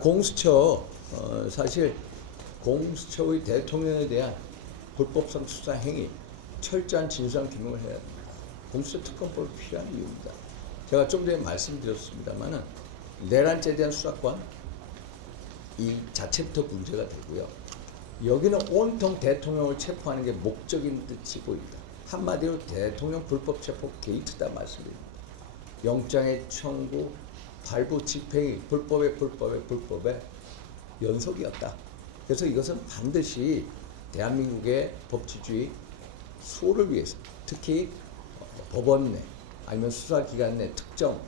공수처 사실 공수처의 대통령에 대한 불법성 수사 행위 철저한 진상 규명을 해야 합니다. 공수처 특검법이 필요한 이유입니다. 제가 좀 전에 말씀드렸습니다만은 내란죄에 대한 수사권 이 자체부터 문제가 되고요. 여기는 온통 대통령을 체포하는 게 목적인 듯이 보입니다. 한마디로 대통령 불법 체포 게이트다 말씀드립니다. 영장의 청구, 발부, 집행이 불법의 연속이었다. 그래서 이것은 반드시 대한민국의 법치주의 수호를 위해서 특히 법원 내 아니면 수사기관 내 특정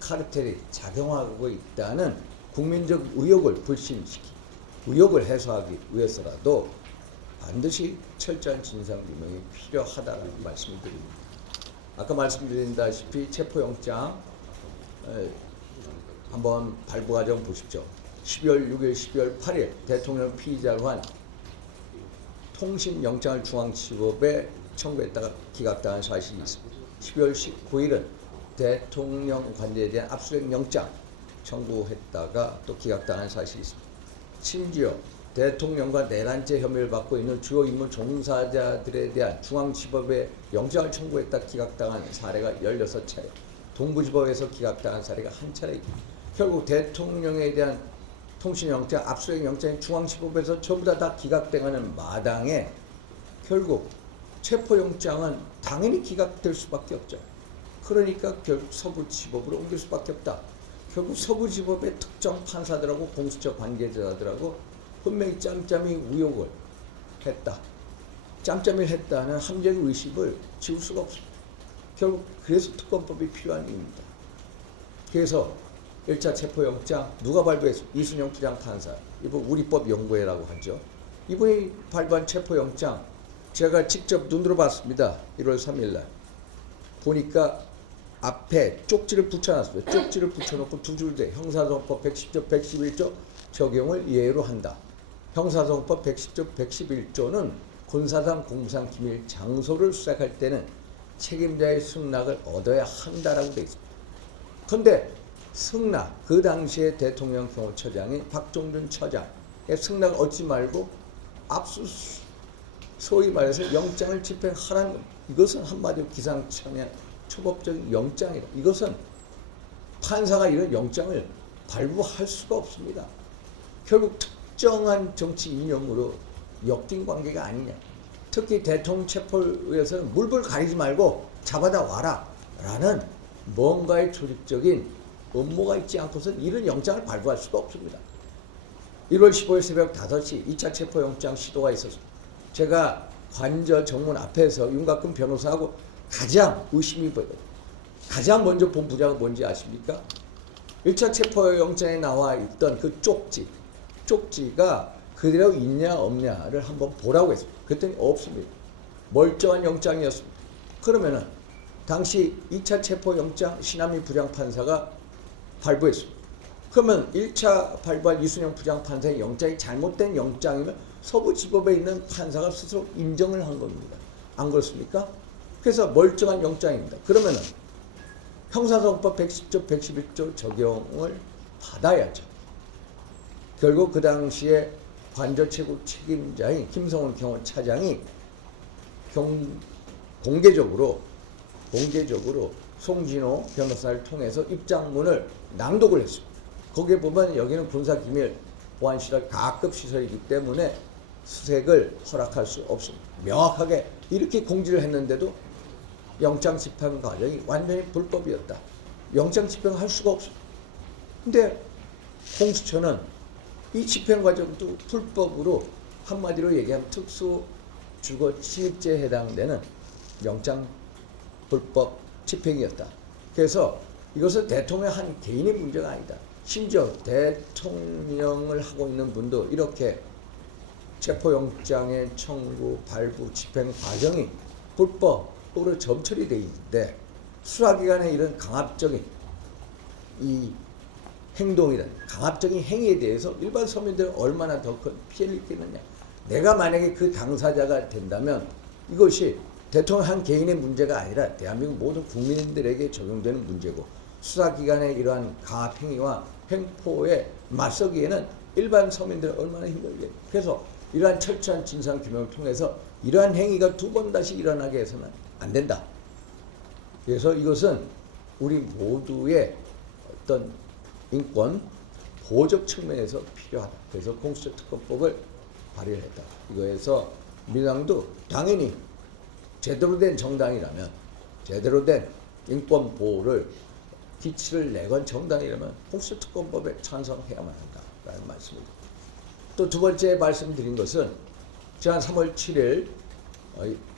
카르텔이 작용하고 있다는 국민적 의혹을 불신시키 의혹을 해소하기 위해서라도 반드시 철저한 진상규명이 필요하다는 말씀을 드립니다. 아까 말씀드린다시피 체포영장 한번 발부 과정 보십시오. 12월 6일, 12월 8일 대통령 피의자로 한 통신영장을 중앙지법에 청구했다가 기각당한 사실이 있습니다. 12월 19일은 대통령 관저에 대한 압수수색 영장 청구했다가 또 기각당한 사실이 있습니다. 심지어 대통령과 내란죄 혐의를 받고 있는 주요 임무 종사자들에 대한 중앙지법에 영장을 청구했다 기각당한 사례가 16차례, 동부지법에서 기각당한 사례가 한 차례. 결국 대통령에 대한 통신영장, 압수수색 영장이 중앙지법에서 전부 다 기각당하는 마당에 결국 체포영장은 당연히 기각될 수밖에 없죠. 그러니까 결국 서부지법으로 옮길 수밖에 없다. 결국 서부지법의 특정 판사들하고 공수처 관계자들하고 분명히 짬짬이 의혹을 했다. 짬짬이를 했다는 함정의 의식을 지울 수가 없습니다. 결국 그래서 특검법이 필요한 이유입니다. 그래서 1차 체포영장 누가 발부했어? 이순영 부장판사. 이분 우리법 연구회라고 하죠. 이분이 발부한 체포영장 제가 직접 눈으로 봤습니다. 1월 3일 날. 보니까 앞에 쪽지를 붙여놨어요. 쪽지를 붙여놓고 두 줄대 형사소송법 110조 111조 적용을 예외로 한다. 형사소송법 110조 111조는 군사상 공무상 기밀 장소를 수색할 때는 책임자의 승낙을 얻어야 한다라고 되어 있습니다. 그런데 승낙, 그 당시에 대통령 경호처장이 박종준 처장의 승낙을 얻지 말고 소위 말해서 영장을 집행하라는 겁니다. 이것은 한마디로 기상천외한 초법적인 영장이다. 이것은 판사가 이런 영장을 발부할 수가 없습니다. 결국 특정한 정치 이념으로 엮인 관계가 아니냐. 특히 대통령 체포를 위해서는 물불 가리지 말고 잡아다 와라 라는 뭔가의 조직적인 업무가 있지 않고서는 이런 영장을 발부할 수가 없습니다. 1월 15일 새벽 5시 2차 체포영장 시도가 있어서 제가 관저 정문 앞에서 윤곽근 변호사하고 가장 의심이 보여요. 가장 먼저 본 부자가 뭔지 아십니까? 1차 체포영장에 나와 있던 그 쪽지가 그대로 있냐 없냐를 한번 보라고 했습니다. 그랬더니 없습니다. 멀쩡한 영장이었습니다. 그러면은 당시 2차 체포영장 신한미 부장판사가 발부했습니다. 그러면 1차 발부한 이순영 부장판사의 영장이 잘못된 영장이면 서부지법에 있는 판사가 스스로 인정을 한 겁니다. 안 그렇습니까? 그래서 멀쩡한 영장입니다. 그러면은 형사소송법 110조 111조 적용을 받아야죠. 결국 그 당시에 관저 최고 책임자인 김성훈 경호차장이 공개적으로 송진호 변호사를 통해서 입장문을 낭독을 했습니다. 거기에 보면 여기는 군사기밀 보안시설 가급 시설이기 때문에 수색을 허락할 수 없습니다. 명확하게 이렇게 공지를 했는데도 영장 집행 과정이 완전히 불법이었다. 영장 집행할 수가 없습니다. 근데 공수처는 이 집행 과정도 불법으로 한마디로 얘기하면 특수 주거 침입죄에 해당되는 영장 불법 집행이었다. 그래서 이것은 대통령 한 개인의 문제가 아니다. 심지어 대통령을 하고 있는 분도 이렇게 체포영장의 청구, 발부, 집행 과정이 불법으로 점철이 되어 있는데 수사기관의 이런 강압적인 이 행동이란 강압적인 행위에 대해서 일반 서민들은 얼마나 더 큰 피해를 입겠느냐. 내가 만약에 그 당사자가 된다면 이것이 대통령 한 개인의 문제가 아니라 대한민국 모든 국민들에게 적용되는 문제고 수사기관의 이러한 강압 행위와 횡포에 맞서기에는 일반 서민들은 얼마나 힘들게. 그래서 이러한 철저한 진상규명을 통해서 이러한 행위가 두 번 다시 일어나게 해서는 안 된다. 그래서 이것은 우리 모두의 어떤 인권 보호적 측면에서 필요하다. 그래서 공수처 특검법을 발의를 했다. 이거에서 민주당도 당연히 제대로 된 정당이라면, 제대로 된 인권 보호를 기치를 내건 정당이라면 공수처 특검법에 찬성해야만 한다라는 말씀입니다. 또 두 번째 말씀드린 것은 지난 3월 7일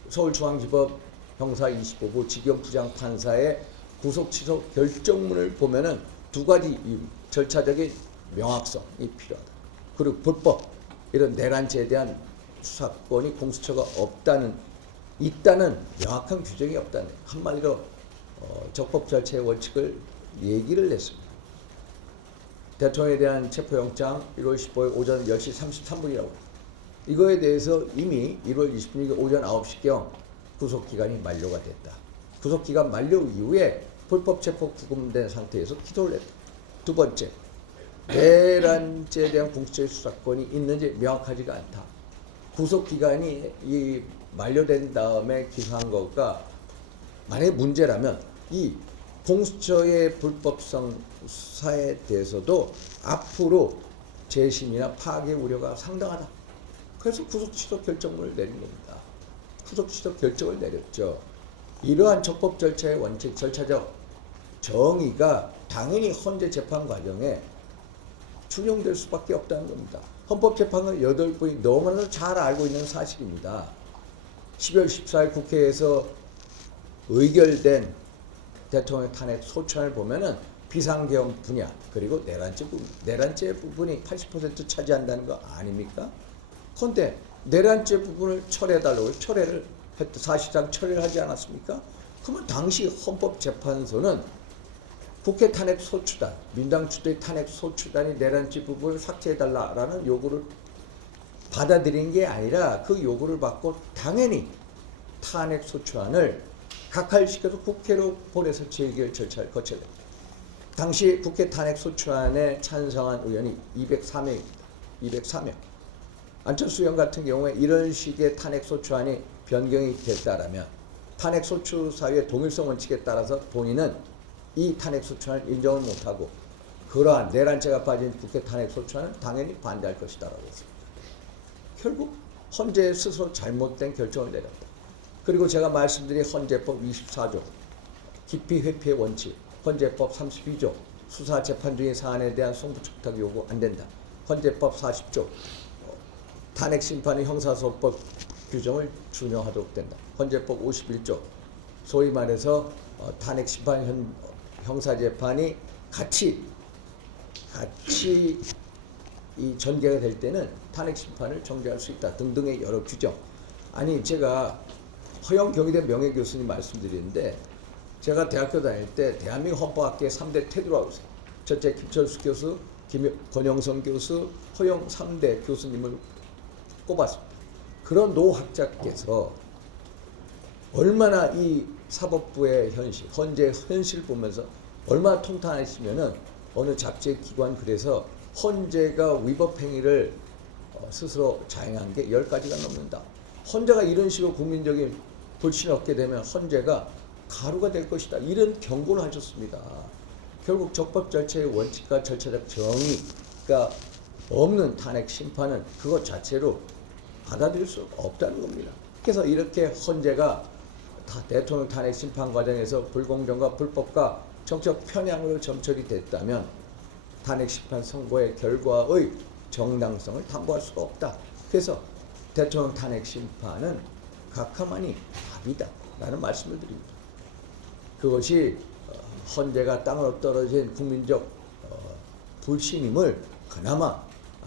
서울중앙지법 형사 25부 직영부장 판사의 구속 취소 결정문을 보면은 두 가지 절차적인 명확성이 필요하다. 그리고 불법 이런 내란죄에 대한 수사권이 공수처가 있다는 명확한 규정이 없다는, 한마디로 적법 절차의 원칙을 얘기를 했습니다. 대통령에 대한 체포영장 1월 15일 오전 10시 33분이라고. 이거에 대해서 이미 1월 26일 오전 9시경 구속기간이 만료가 됐다. 구속기간 만료 이후에 불법 체포 구금된 상태에서 기소를 했다. 두 번째, 내란죄에 대한 공수처의 수사권이 있는지 명확하지가 않다. 구속기간이 만료된 다음에 기소한 것과 만약에 문제라면 이 공수처의 불법성 수사에 대해서도 앞으로 재심이나 파괴 우려가 상당하다. 그래서 구속 취소 결정문을 내린 겁니다. 구속 취소 결정을 내렸죠. 이러한 적법 절차의 원칙, 절차적 정의가 당연히 헌재 재판 과정에 준용될 수밖에 없다는 겁니다. 헌법재판관 8분이 너무나도 잘 알고 있는 사실입니다. 12월 14일 국회에서 의결된 대통령 탄핵 소추안을 보면은 비상계엄 분야 그리고 내란죄 부분이 80% 차지한다는 거 아닙니까? 그런데 내란죄 부분을 철회해달라고 철회를 사실상 철회를 하지 않았습니까? 그러면 당시 헌법재판소는 국회 탄핵 소추단, 민당 주도의 탄핵 소추단이 내란죄 부분을 삭제해달라라는 요구를 받아들인 게 아니라 그 요구를 받고 당연히 탄핵 소추안을 각하시켜서 국회로 보내서 재의결 절차를 거쳐야 됩니다. 당시 국회 탄핵 소추안에 찬성한 의원이 204명입니다. 204명. 안철수 의원 같은 경우에 이런 식의 탄핵 소추안이 변경이 됐다라면 탄핵 소추 사유의 동일성 원칙에 따라서 본인은 이 탄핵 소추안을 인정을 못하고 그러한 내란죄가 빠진 국회 탄핵 소추안은 당연히 반대할 것이다라고 했습니다. 결국 헌재 스스로 잘못된 결정을 내렸다. 그리고 제가 말씀드린 헌재법 24조 기피 회피의 원칙, 헌재법 32조 수사 재판 중인 사안에 대한 송부촉탁 요구 안 된다. 헌재법 40조 탄핵 심판의 형사소법 규정을 준용하도록 된다. 헌재법 51조 소위 말해서 탄핵 심판 형사 재판이 같이 이 전개가 될 때는 탄핵 심판을 정지할 수 있다 등등의 여러 규정. 아니 제가 허영 경희대 명예교수님 말씀드리는데 제가 대학교 다닐 때 대한민국 헌법학계의 3대 태두라고 했어요. 첫째 김철수 교수, 권영선 교수, 허영 3대 교수님을 꼽았습니다. 그런 노학자께서 얼마나 이 사법부의 현실, 헌재 현실 보면서 얼마나 통탄했으면은 어느 잡지 기관 글에서 헌재가 위법 행위를 스스로 자행한 게 10가지가 넘는다. 헌재가 이런 식으로 국민적인 불신을 얻게 되면 헌재가 가루가 될 것이다. 이런 경고를 하셨습니다. 결국 적법 절차의 원칙과 절차적 정의가 없는 탄핵 심판은 그것 자체로 받아들일 수 없다는 겁니다. 그래서 이렇게 헌재가 대통령 탄핵 심판 과정에서 불공정과 불법과 정책 편향으로 점철이 됐다면 탄핵 심판 선고의 결과의 정당성을 담보할 수가 없다. 그래서 대통령 탄핵 심판은 각하만이 답이다 라는 말씀을 드립니다. 그것이 헌재가 땅으로 떨어진 국민적 불신임을 그나마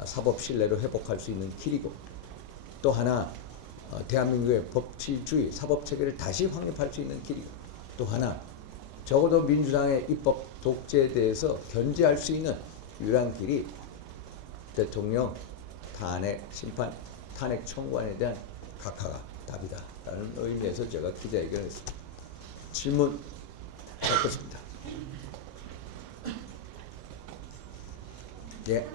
사법 신뢰로 회복할 수 있는 길이고, 또 하나 대한민국의 법치주의 사법체계를 다시 확립할 수 있는 길이고, 또 하나 적어도 민주당의 입법 독재에 대해서 견제할 수 있는 유일한 길이 대통령 탄핵 심판, 탄핵 청구안에 대한 각하가 답이다 라는 의미에서 제가 기대 의견을 했습니다. 질문 받겠습니다. 예.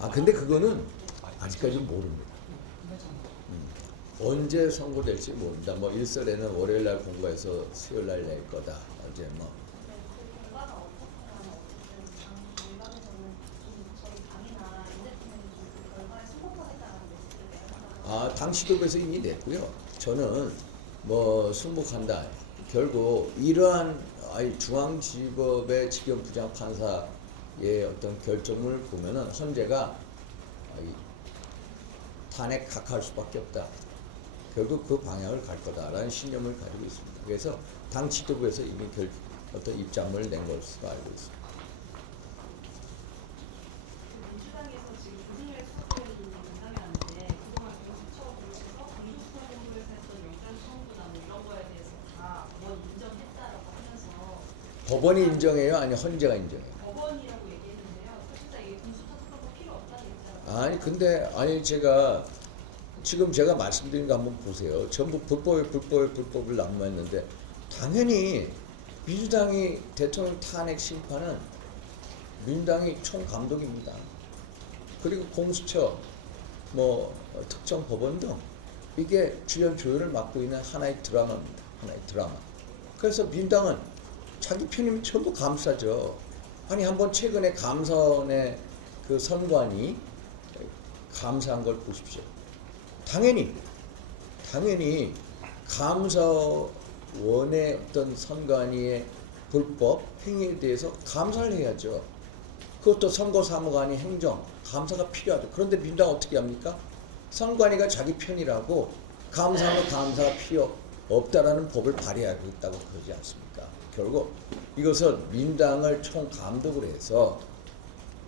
아 근데 그거는 아직까지 모릅니다. 언제 선고될지 모른다. 뭐 일설에는 월요일 날 공고해서 수요일 날 낼 거다. 어제 뭐 당 시도부에서 이미 냈고요. 저는 뭐 승복한다. 결국 이러한 중앙지법의 지경 부장 판사의 어떤 결정을 보면은 헌재가 탄핵 각하할 수밖에 없다. 결국 그 방향을 갈 거다라는 신념을 가지고 있습니다. 그래서 당 지도부에서 이미 어떤 입장을 낸 것으로 알고 있습니다. 민주당에서 지금 조승열 수사권을 인정하는데 그동안 공수처 그룹에서 공수처본부에서 했던 영장 청구나 뭐 이런 거에 대해서 다 법원 인정했다라고 하면서 법원이 인정해요? 아니 헌재가 인정해요? 법원이라고 얘기했는데요. 사실상 이게 공수처 특검법 필요 없다는 입장. 아니 근데 지금 제가 말씀드린 거 한번 보세요. 전부 불법을 난무했는데 당연히 민주당이 대통령 탄핵 심판은 민주당이 총감독입니다. 그리고 공수처, 뭐 특정 법원 등 이게 주연 조율을 맡고 있는 하나의 드라마입니다. 하나의 드라마. 그래서 민주당은 자기 편이면 전부 감싸죠. 아니 한번 최근에 감사원의 그 선관위 감사한 걸 보십시오. 당연히 감사원의 어떤 선관위의 불법 행위에 대해서 감사를 해야죠. 그것도 선거사무관이 행정 감사가 필요하죠. 그런데 민주당 어떻게 합니까? 선관위가 자기 편이라고 감사하면 감사가 필요 없다라는 법을 발의하고 있다고 그러지 않습니까? 결국 이것은 민주당을 총감독을 해서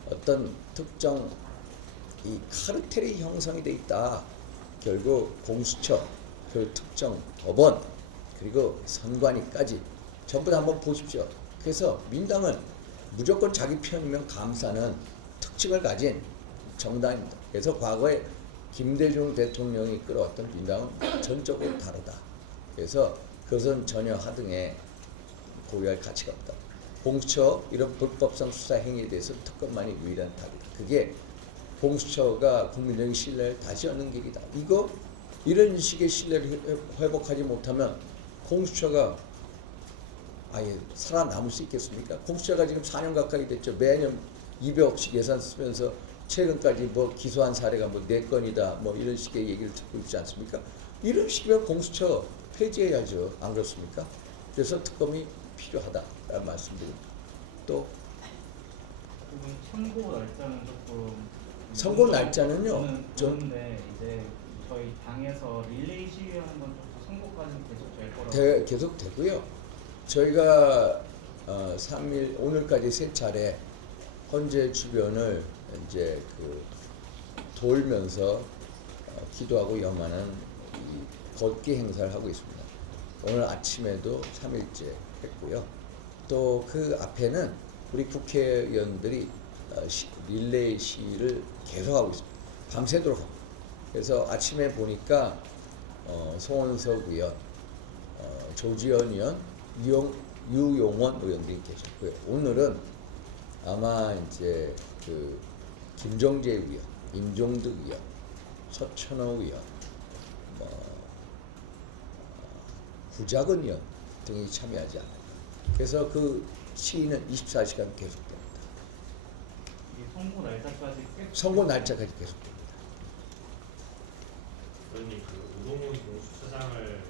어떤 특정 이 카르텔이 형성이 돼 있다. 결국 공수처, 그 특정 법원, 그리고 선관위까지 전부 다 한번 보십시오. 그래서 민당은 무조건 자기 편이면 감싸는 특징을 가진 정당입니다. 그래서 과거에 김대중 대통령이 끌어왔던 민당은 전적으로 다르다. 그래서 그것은 전혀 하등에 고려할 가치가 없다. 공수처 이런 불법성 수사 행위에 대해서 특검만이 유일한 답이다. 그게 공수처가 국민적인 신뢰를 다시 얻는 길이다. 이런 식의 신뢰를 회복하지 못하면 공수처가 아예 살아남을 수 있겠습니까? 공수처가 지금 4년 가까이 됐죠. 매년 200억씩 예산 쓰면서 최근까지 뭐 기소한 사례가 뭐 4건이다 뭐 이런 식의 얘기를 듣고 있지 않습니까? 이런 식이면 공수처 폐지해야죠. 안 그렇습니까? 그래서 특검이 필요하다라는 말씀드립니다. 또 선고 날짜는 조금 선고 날짜는요. 좋은데 이제 저희 당에서 릴레이 시위하는 건 좀 선고까지는 계속 될 거라고. 계속 되고요. 저희가 3일 오늘까지 3차례 헌재 주변을 이제 그 돌면서 기도하고 염하는 이 걷기 행사를 하고 있습니다. 오늘 아침에도 3일째 했고요. 또 그 앞에는 우리 국회의원들이 릴레이 시위를 계속하고 있습니다. 밤새도록 합니다. 그래서 아침에 보니까 송원석 의원, 조지현 의원, 유용원 의원들이 계셨고요. 오늘은 아마 이제 그 김정재 의원, 임종득 의원, 서천호 의원, 구자근 의원 등이 참여하지 않아요. 그래서 그 시위는 24시간 계속됩니다. 선고 날짜까지 계속됩니다. 의원님, 그 우동훈 공수처장을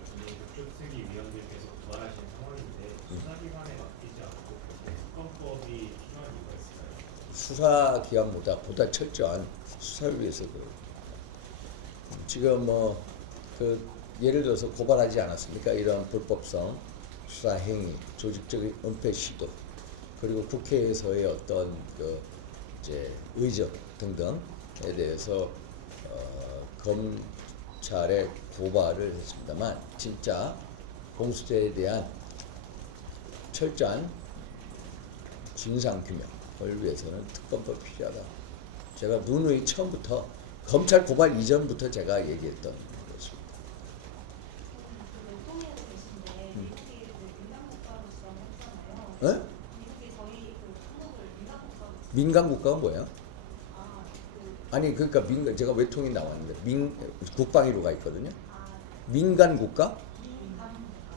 쫓기 위원들께서 부활하신 상황인데 수사기관에 맡기지 않고 특검법이 필요한 이유가 있을까요? 수사기관보다 철저한 수사를 위해서 지금 예를 들어서 고발하지 않았습니까? 이런 불법성 수사 행위, 조직적인 은폐 시도, 그리고 국회에서의 어떤 이제 의전 등등에 대해서 검찰에 고발을 했습니다만 진짜 공수처에 대한 철저한 진상규명을 위해서는 특검법이 필요하다. 제가 누누이 처음부터 검찰 고발 이전부터 제가 얘기했던 것입니다. 외통위에서 계신데 미국이 민당 국가로서 했잖아요. 네? 미국이 저희 민간 국가가 뭐예요? 아, 아니 그러니까 민간 제가 외통이 나왔는데 국방위로 가 있거든요. 아, 민간 국가? 민간 국가.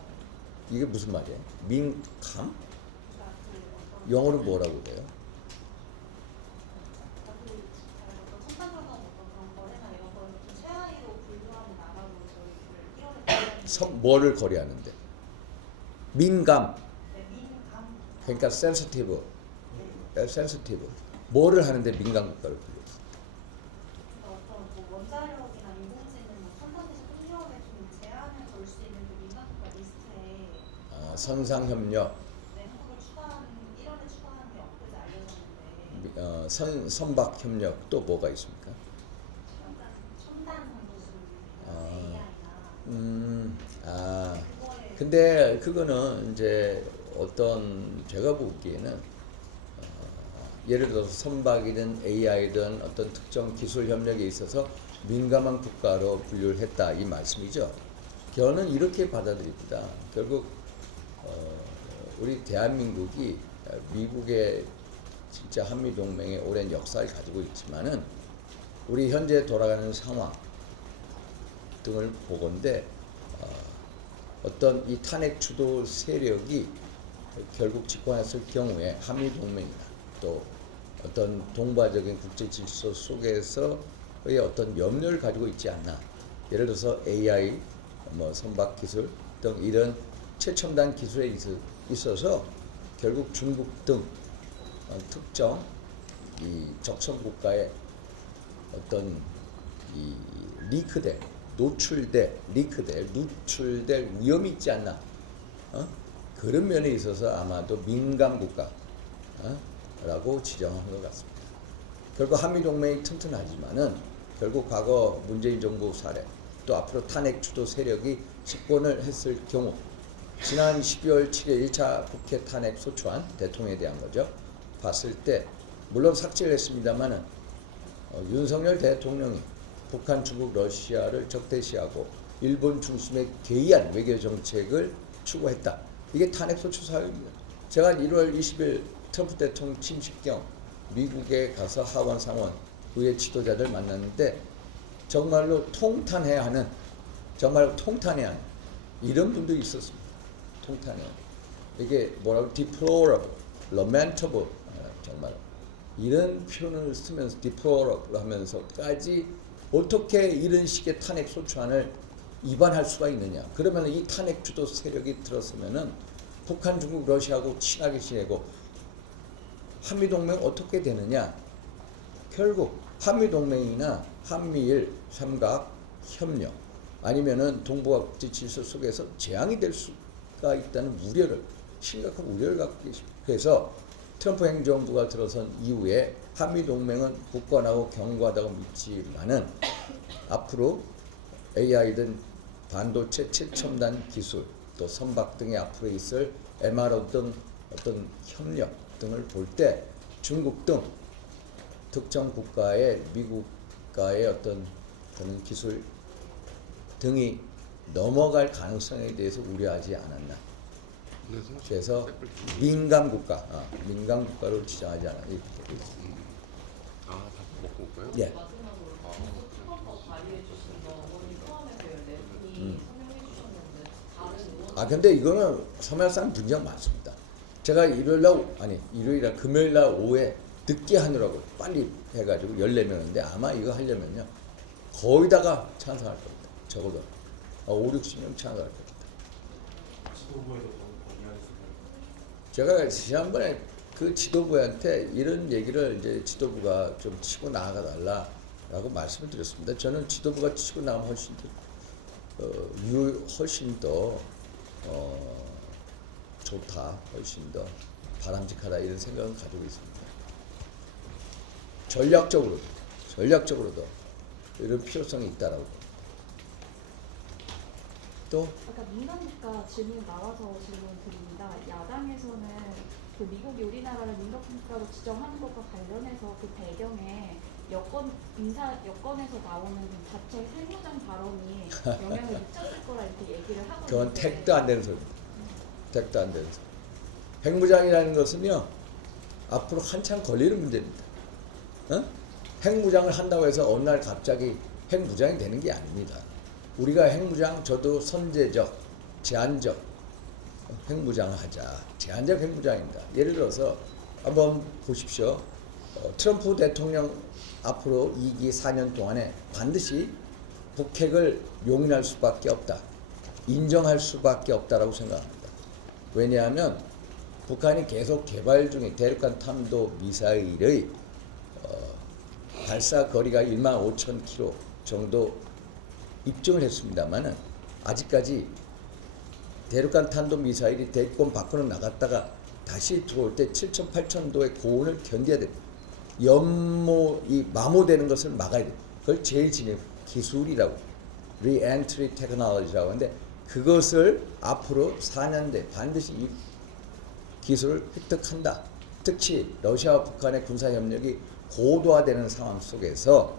이게 무슨 말이에요? 민감? 그러니까 어떤 영어로 뭐라고 그래요? 어떤 첨단 산업 어떤 그런 거래나 이런 거를 좀 최하위로 분류하는 나라로 저희를 1월에 뭐를 거래하는데? 민감. 네, 민감. 그러니까 센시티브. 네. 센시티브. 뭐를 하는데 민간 국가를 불렀어? 그러니까 어떤 뭐 원자력이나 인공지능, 뭐 첨단 기술 통일업에 좀 제한을 걸 수 있는 그 민간 국가 리스트에 선상협력, 네, 한국을 추가하는 1월에 추가하는 게 엊그제 알려졌는데 선박협력 또 뭐가 있습니까? 첨단 기술, 아. AI나 그거에 근데 그거는 이제 어떤 제가 보기에는 예를 들어서 선박이든 AI든 어떤 특정 기술 협력에 있어서 민감한 국가로 분류를 했다 이 말씀이죠. 저는 이렇게 받아들입니다. 결국 우리 대한민국이 미국의 진짜 한미 동맹의 오랜 역사를 가지고 있지만은 우리 현재 돌아가는 상황 등을 보건대 어떤 이 탄핵 주도 세력이 결국 집권했을 경우에 한미 동맹이나 또 어떤 동바적인 국제 질서 속에서의 어떤 염려를 가지고 있지 않나. 예를 들어서 AI, 뭐 선박 기술 등 이런 최첨단 기술에 있어서 결국 중국 등 특정 이 적성 국가의 어떤 이 노출될 위험이 있지 않나. 그런 면에 있어서 아마도 민감 국가라고 지정한 것 같습니다. 결국 한미 동맹이 튼튼하지만은 결국 과거 문재인 정부 사례 또 앞으로 탄핵 주도 세력이 집권을 했을 경우 지난 12월 7일 1차 국회 탄핵 소추안 대통령에 대한 거죠. 봤을 때 물론 삭제를 했습니다만은 윤석열 대통령이 북한, 중국, 러시아를 적대시하고 일본 중심의 개이한 외교 정책을 추구했다. 이게 탄핵 소추 사유입니다. 제가 1월 20일 트럼프 대통령 취임식 겸 미국에 가서 하원, 상원, 의회 지도자들 만났는데 정말로 통탄해야 하는 이런 분들이 있었습니다. 통탄해야 하는. 이게 뭐라고 deplorable, lamentable 정말 이런 표현을 쓰면서 deplorable 하면서까지 어떻게 이런 식의 탄핵 소추안을 위반할 수가 있느냐. 그러면 이 탄핵 주도 세력이 들었으면은 북한, 중국, 러시아하고 친하게 지내고 한미동맹 어떻게 되느냐. 결국 한미동맹이나 한미일 삼각 협력 아니면은 동북아 질서 속에서 재앙이 될 수가 있다는 심각한 우려를 갖고 계십니다. 그래서 트럼프 행정부가 들어선 이후에 한미동맹은 굳건하고 견고하다고 믿지만은 앞으로 AI든 반도체 최첨단 기술 또 선박 등에 앞으로 있을 MRO 등 어떤 협력 등을 볼 때 중국 등 특정 국가의 미국과의 어떤 그런 기술 등이 넘어갈 가능성에 대해서 우려하지 않았나. 그래서 민감 국가로 지정하지 않았나 이렇게 되고 있습니다. 다 먹고 올까요? 예. 마지막으로 특검법 발의해 주신 거 어머니 포함해서 14분이 서명해 주셨는데 다른 근데 이거는 서면상 분쟁 많습니다. 제가 일요일날 금요일날 오후에 늦게 하느라고 빨리 해가지고 14명인데 아마 이거 하려면요 거의 다가 찬성할 겁니다. 적어도 5, 60명 찬성할 겁니다. 지도부에도 건의하셨습니다. 제가 지난번에 그 지도부한테 이런 얘기를 이제 지도부가 좀 치고 나가 달라라고 말씀을 드렸습니다. 저는 지도부가 치고 나가면 훨씬 더 좋다, 훨씬 더 바람직하다 이런 생각을 가지고 있습니다. 전략적으로도 이런 필요성이 있다라고. 또 아까 민간국가 질문 나와서 질문 드립니다. 야당에서는 그 미국이 우리나라를 민간국가로 지정하는 것과 관련해서 그 배경에 인사 여건에서 나오는 그 자체 핵무장 발언이 영향을 미쳤을 거라 이렇게 얘기를 하고 그건 있는데 택도 안 되는 소리입니다. 택도 안 되는 소리. 핵무장이라는 것은요 앞으로 한참 걸리는 문제입니다. 어? 핵무장을 한다고 해서 어느 날 갑자기 핵무장이 되는 게 아닙니다. 우리가 핵무장, 저도 선제적, 제한적 핵무장을 하자. 제한적 핵무장입니다. 예를 들어서 한번 보십시오. 트럼프 대통령 앞으로 2기 4년 동안에 반드시 북핵을 용인할 수밖에 없다. 인정할 수밖에 없다라고 생각합니다. 왜냐하면 북한이 계속 개발 중에 대륙간 탄도 미사일의 발사 거리가 15,000km 정도 입증을 했습니다만은 아직까지 대륙간 탄도 미사일이 대기권 밖으로 나갔다가 다시 들어올 때 7,000, 8,000도의 고온을 견뎌야 됩니다. 마모되는 것을 막아야 돼요. 그걸 제일 진행 기술이라고 Re-entry Technology라고 하는데 그것을 앞으로 4년 내 반드시 이 기술을 획득한다. 특히 러시아와 북한의 군사협력이 고도화되는 상황 속에서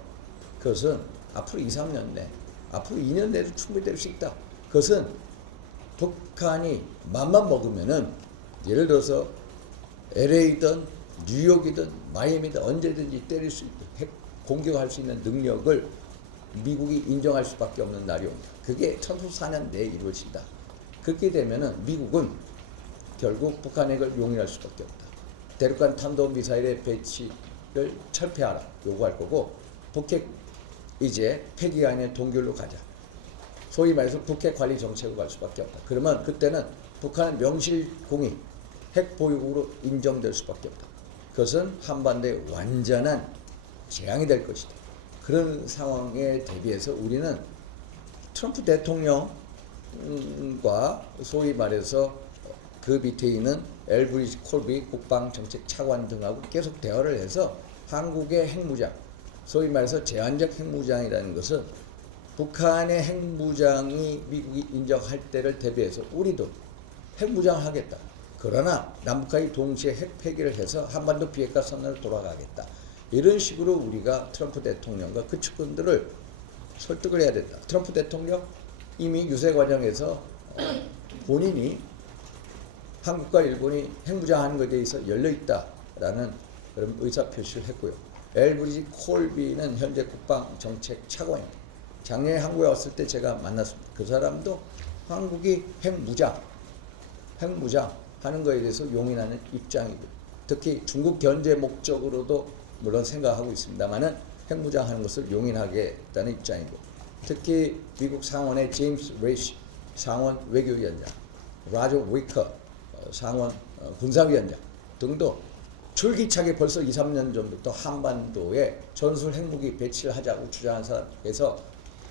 그것은 앞으로 2, 3년 내, 앞으로 2년 내도 충분히 될 수 있다. 그것은 북한이 맘만 먹으면은 예를 들어서 LA든 뉴욕이든 마이애미든 언제든지 때릴 수 있고 핵 공격할 수 있는 능력을 미국이 인정할 수밖에 없는 날이 옵니다. 그게 2004년 내에 이루어진다. 그렇게 되면은 미국은 결국 북한 핵을 용인할 수밖에 없다. 대륙간 탄도미사일의 배치를 철폐하라 요구할 거고 북핵 이제 폐기안의 동결로 가자. 소위 말해서 북핵 관리 정책으로 갈 수밖에 없다. 그러면 그때는 북한은 명실공히 핵 보유국으로 인정될 수밖에 없다. 그것은 한반도의 완전한 재앙이 될 것이다. 그런 상황에 대비해서 우리는 트럼프 대통령과 소위 말해서 그 밑에 있는 엘브리지 콜비 국방정책 차관 등하고 계속 대화를 해서 한국의 핵무장, 소위 말해서 제한적 핵무장이라는 것은 북한의 핵무장이 미국이 인정할 때를 대비해서 우리도 핵무장을 하겠다. 그러나 남북한이 동시에 핵 폐기를 해서 한반도 비핵화 선언을 돌아가겠다. 이런 식으로 우리가 트럼프 대통령과 그 측근들을 설득을 해야 된다. 트럼프 대통령 이미 유세 과정에서 본인이 한국과 일본이 핵무장하는 것에 대해서 열려있다라는 그런 의사표시를 했고요. 엘브리지 콜비는 현재 국방정책 차관입니다. 작년에 한국에 왔을 때 제가 만났습니다. 그 사람도 한국이 핵무장 하는 것에 대해서 용인하는 입장이고 특히 중국 견제 목적으로도 물론 생각하고 있습니다만은 핵무장하는 것을 용인하겠다는 입장이고 특히 미국 상원의 제임스 레이시 상원 외교위원장, 라저 위커 상원 군사위원장 등도 줄기차게 벌써 2, 3년 전부터 한반도에 전술 핵무기 배치를 하자고 주장한 사람에서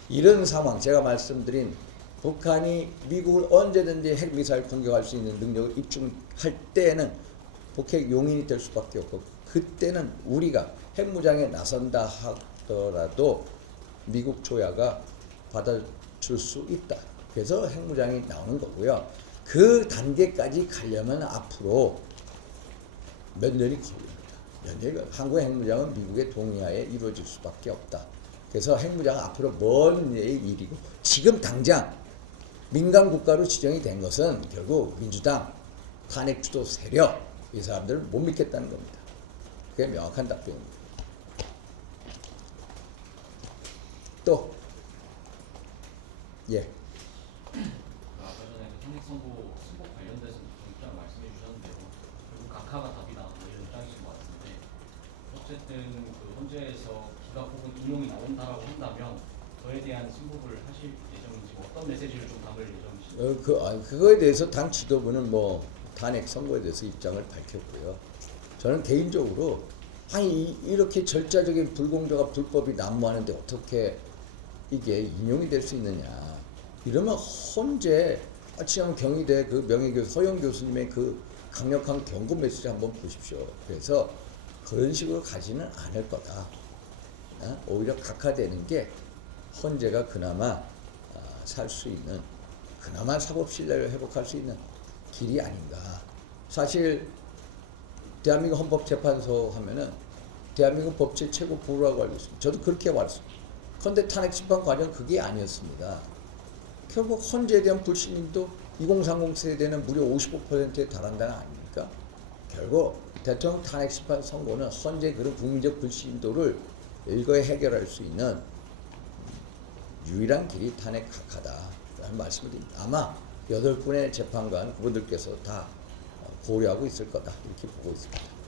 이런 상황 제가 말씀드린 북한이 미국을 언제든지 핵미사일 공격할 수 있는 능력을 입증할 때에는 북핵 용인이 될 수밖에 없고 그때는 우리가 핵무장에 나선다 하더라도 미국 조야가 받아줄 수 있다. 그래서 핵무장이 나오는 거고요. 그 단계까지 가려면 앞으로 몇 년이 걸립니다. 한국의 핵무장은 미국의 동의하에 이루어질 수밖에 없다. 그래서 핵무장은 앞으로 먼 일이고 지금 당장 민간 국가로 지정이 된 것은 결국 민주당 탄핵 주도 세력 이 사람들을 못 믿겠다는 겁니다. 그게 명확한 답변입니다. 또 예. 아까 전에 탄핵 선고 승복 관련돼서 입장 말씀해 주셨는데요. 결국 각하가 답이다 이런 입장이신 것 같은데 어쨌든 그 헌재에서 기각 혹은 인용이 나온다라고 한다면 저에 대한 승복을 하실 예정인지 어떤 메시지를 좀 담을 예정이신지. 그거에 대해서 당 지도부는 뭐 탄핵 선고에 대해서 입장을 밝혔고요. 저는 개인적으로 아니 이렇게 절차적인 불공정과 불법이 난무하는데 어떻게 이게 인용이 될 수 있느냐. 이러면 헌재 지금 경희대 그 명예교수 허영 교수님의 그 강력한 경고 메시지 한번 보십시오. 그래서 그런 식으로 가지는 않을 거다. 오히려 각하되는 게 헌재가 그나마 살 수 있는 그나마 사법 신뢰를 회복할 수 있는 길이 아닌가. 사실 대한민국 헌법재판소 하면은 대한민국 법제 최고 부라고 알고 있습니다. 저도 그렇게 왔습니다. 그런데 탄핵 심판 과정 그게 아니었습니다. 결국 헌재에 대한 불신임도 2030 세대는 무려 55%에 달한다는 아닙니까? 결국 대통령 탄핵 심판 선고는 현재 그런 국민적 불신도를 일거에 해결할 수 있는 유일한 길이 탄핵 각하다라는 말씀을 드립니다. 아마 8분의 재판관 그분들께서 다 고려하고 있을 거다 이렇게 보고 있습니다.